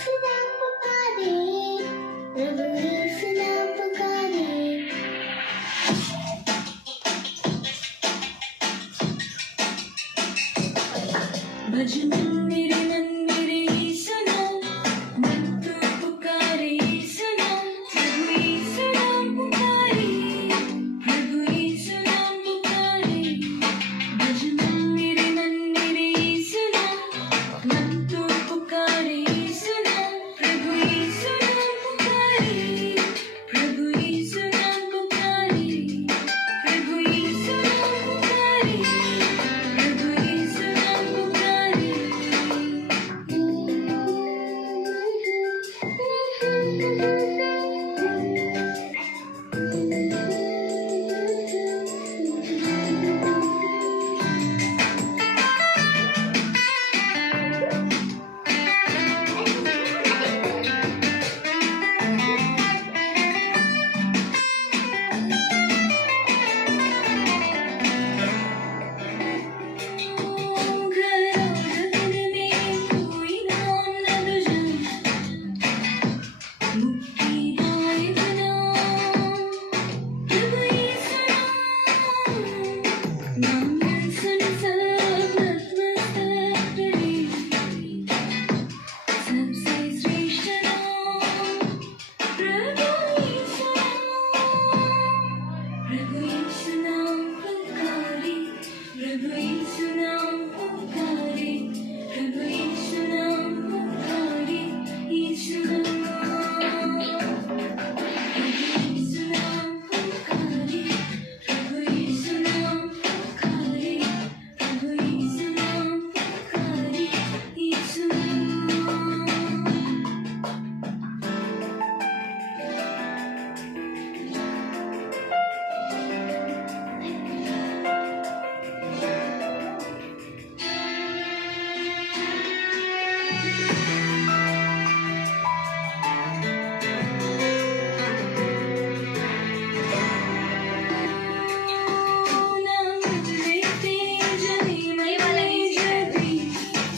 यीशु नाम पुकारे, प्रभु यीशु नाम पुकारे। भजन मेरे मन मेरे यीशु नाम, मन तो पुकारे यीशु नाम, प्रभु यीशु नाम पुकारे, प्रभु यीशु नाम पुकारे। भजन मेरे मन मेरे यीशु नाम, मन तो पुकारे यीशु नाम, प्रभु यीशु नाम पुकारे, प्रभु यीशु नाम पुकारे, प्रभु यीशु नाम पुकारे, प्रभु यीशु नाम पुकारे।